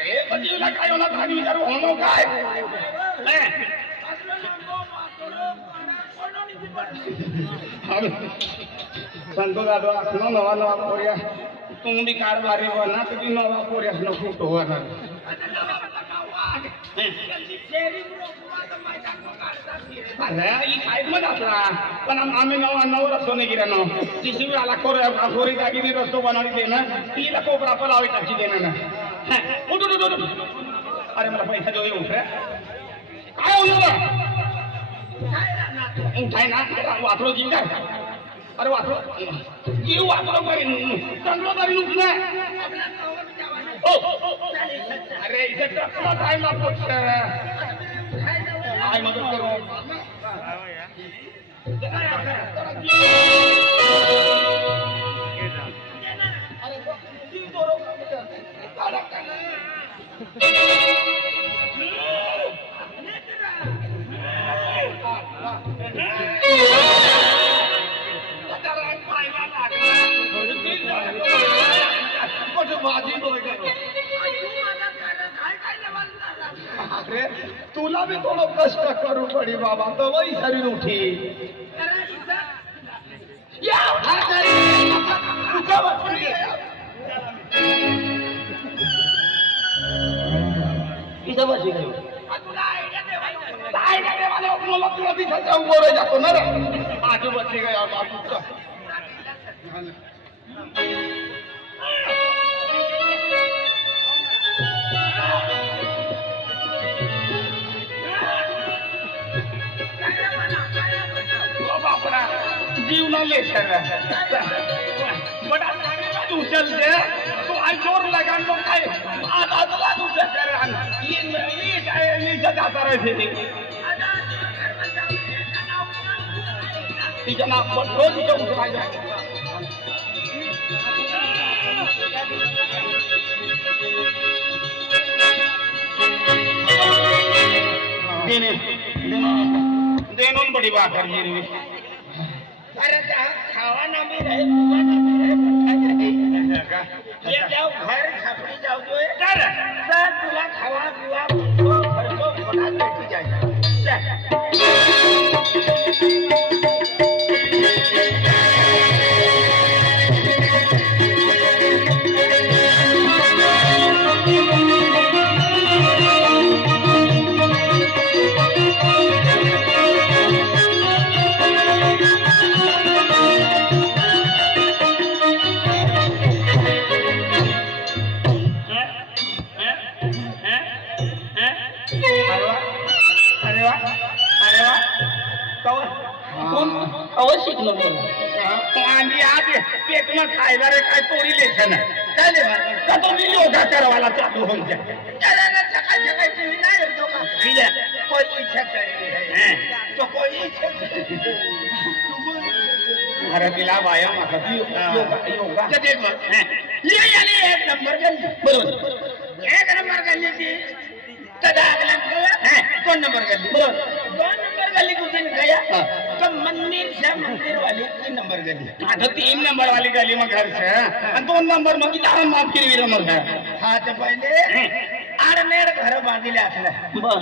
अरे पण जीवला काय होणार आणि विचारू होणं काय संतो दादा असलो नवा नवा पोऱ्या तुम्ही बी कारभारी बना तुझी नवा पोऱ्या नको तो होणार अरे ही काय मत असला पण आम्ही नवा नवर असतो नाही गिरा नो तिशी आला खोरी जागी रस्तो बनवली दे ना तिला कोपरा पण लावी टाकी दे ना उठ उठ उठ अरे मला पैसा देऊ उठ रे काय होईल उठाय ना वाचलो जीव काय अरे वाचलो जीव वाचलो काही चांगलं तरी उठ ना अरे इथे टकला टाइम लागतो काय मदत करू अरे तुला भी थोडं कष्ट करू पडी बाबा तवही शरीर उठी मला तुला तिथं जाऊ बोलाय जातो ना रे आजू बसली गया बाबूचा जीवना ले बड़ा तू चल दे तो आई जोर लगा लो काय आधा आधा तू कर ये जाता रहे थे तिच्या नाव रोज तिच्या उठवायचं देने देनों बड़ी बात कर ये अरे खावा ना भी रहे ये जाओ घर छपड़ी जाओ जो कर सर तुला खावा पीवा खर्चो खोना बैठी जाए अवश्य आणि आज पेट में खायला रे काय पोरी लेसन काय ले का तो मी योगा करवाला चालू होऊन जाए अरे सकाळ सकाळ टीव्ही नाही येतो का विले कोई इच्छा करती है तो कोई इच्छा अरे तिला व्यायाम योगा ते देख मग ये यानी एक नंबर गल्ली बरोबर एक नंबर गल्ली थी कदा अगला कौन नंबर गल्ली बरोबर 2 नंबर गली घुसून गया तो मंदिर से मंदिर वाली 3 नंबर गली आता 3 नंबर वाली गली में घर से और 2 नंबर में किती माफ केली विरमर है हां तो पहले आडमेड घर बांधले असलं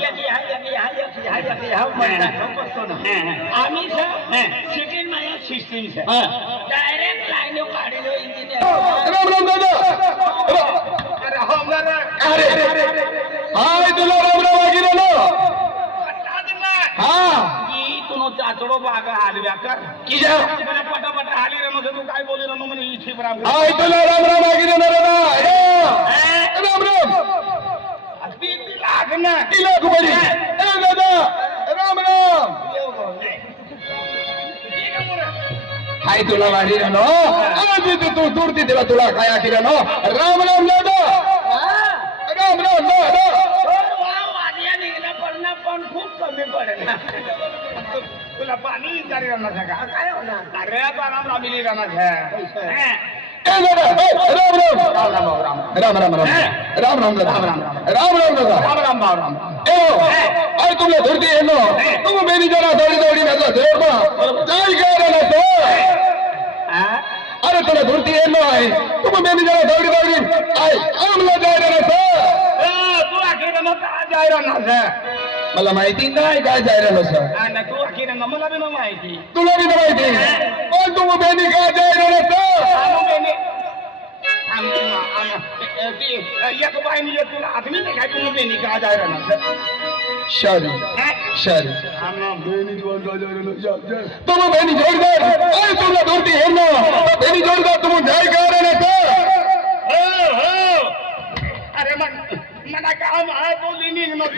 यकी हा म्हणता बसतो ना आम्ही सिटी माया सिस्टम से डायरेक्ट लाईनो काढलो इंजिनियर राम राम दादा अरे हम दादा अरे हाय तुला राम राम वागिलो हाँ ये तुनो चाचड़ो बागा हालव्या कर की जा मला पटापट हाली रे मग तू काय बोली रे मग ई छिबराम हाय तुला राम राम वागिलो ना रे राम राम अभी लाग ना तिला कुबडी ए दादा राम राम हाय तुला वाडी रे नो आज तू दूरती देवा तुला काय आखी रे नो राम राम दादा राम राम दादा पण खूप कमी पडेल तुला पाणी विचारी राहणार का काय होणार अरे पाना रामिली राहणार है राम राम राम राम राम राम राम राम राम राम राम राम राम अरे तुमने धरती है नो तुम मेरी जरा दौड़ी दौड़ी नजर देखो जाई गए ना तो अरे तुला धरती है नो है तुम मेरी जरा दौड़ी दौड़ी आई हम ले जाए ना तो जाय राहणार मला माहिती नाही काय जाय राहिलं सर ना तू अखिर मला बी माहिती तुला बी नाही माहिती पण तू बेनी काय जाय राहिलं एक बाईने एक तुला आदमी नाही काय तुम्ही बेनी का जाय राहणार शादी शादी तुम बेनी जोड़ दे अरे तुमला दूरती है ना बेनी जोड़ दो तुम जाय काय राहिलं अरे मला काम आहे बोलली नाही मग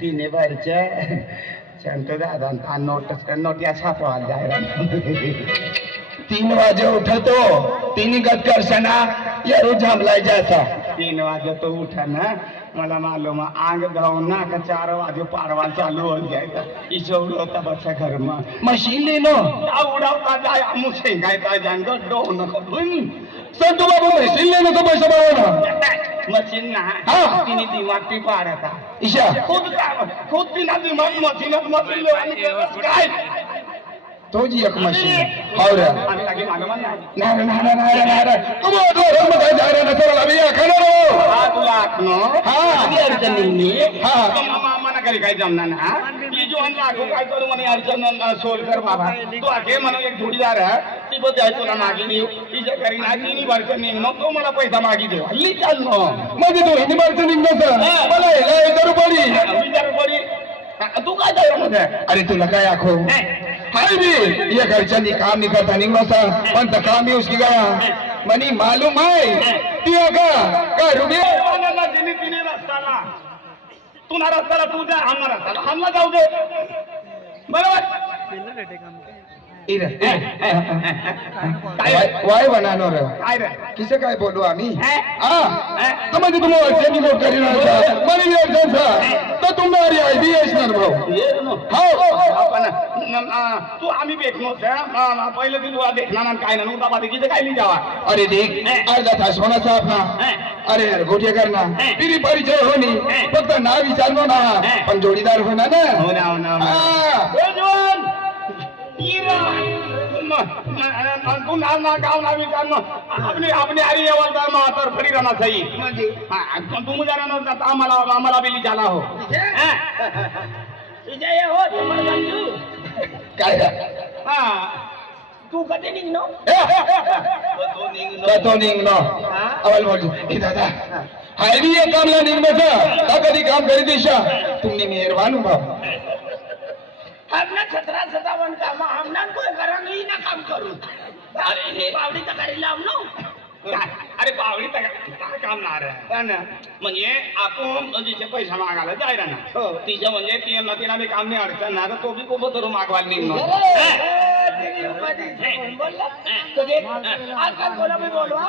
तिने बारच्या शांत दादा नोटिया छापवायला जायला 3 बजे उठतो 3 गत करशना या रोज हमलाय जाता 3 बजे तो उठा ना मला मालूम आंग धावून ना का 4 बजे पारवा चालू हो जाएगा इसे उड़ता बच्चा घर में मशीन ले लो उड़ावता जाए मुझे गायता जान दो डोन संतू बाबू मशीन लेने तो पैसा बढ़ाओ मशीन ना हाँ तिने दिमाग ती पाडता ईशा खुद तिना दिमाग मशीन काय तो जी एक मशीन और आम्ही लागे मालूम नाही ना तुम दो रंग में जा रहे ना सर अभी खड़े रहो हा तुला आखनो हाँ आधी अडचण निघली हाँ मला घरी काय जमणार ना ती जो लागू काय करू म्हणे अडचण सोल कर बाबा तू आगे मला एक जोडीदार आहे ती बघ जाय तुला मागे देऊ तिच्या घरी ना तिन्ही अडचण निघणं तो मला पैसा मागी देऊ हल्ली चाललो म्हणजे तू हिंदी मार्च निघणार मला हिला पडी विचार पडी तू काय जाय अरे तुला काय आखो हाय भी ये घरच्यांनी काम नहीं करता निघलो सा पण तर काम भी उसकी गया मनी मालूम है तिया का रुपये तिने रस्त्याला तुला रस्त्याला तू जा आम्हाला रस्त्याला आम्हाला जाऊ दे बरोबर वाय बनानो रे काय रे किसे काय बोलू आम्ही तो म्हणजे तुम्हाला अडचणी मोठ करी मनी अडचण तर तुम्हाला आयडी असणार भाऊ आपण तू आम्ही भेटलो पहिलं ती तुला देखणार आणि काय ना बाबा देखील काय नाही जावा अरे देख अर्धा तास होना साहब ना अरे यार गोटे करना फिर परिचय होनी फक्त नाव विचारनो ना पण जोडीदार होना ना हो ना तू ना गाव ना विचारनो आपली आरी येवलदार महातर फरी राहणार सही तू मुझे जाता आम्हाला बिली झाला हो विजय हो काय तू कधी निघनो कतो निघनो अवल बोल ए दादा हाय भी ये काम ला निघण्याचं का कधी काम करी दिशा तुम्ही मेहरबान भाऊ हमने 17-57 काम हमने कोई कारण ही ना काम करू अरे पावडी तकारी लावनो अरे पावडी काय काम ना रे म्हणजे आपण तिचे पैसा मागायला जायला ना तिच्या म्हणजे तिला मी काम नाही अडचण ना तो बी खूप धरून मागवायला निघणं आजकाल कोणा बोलवा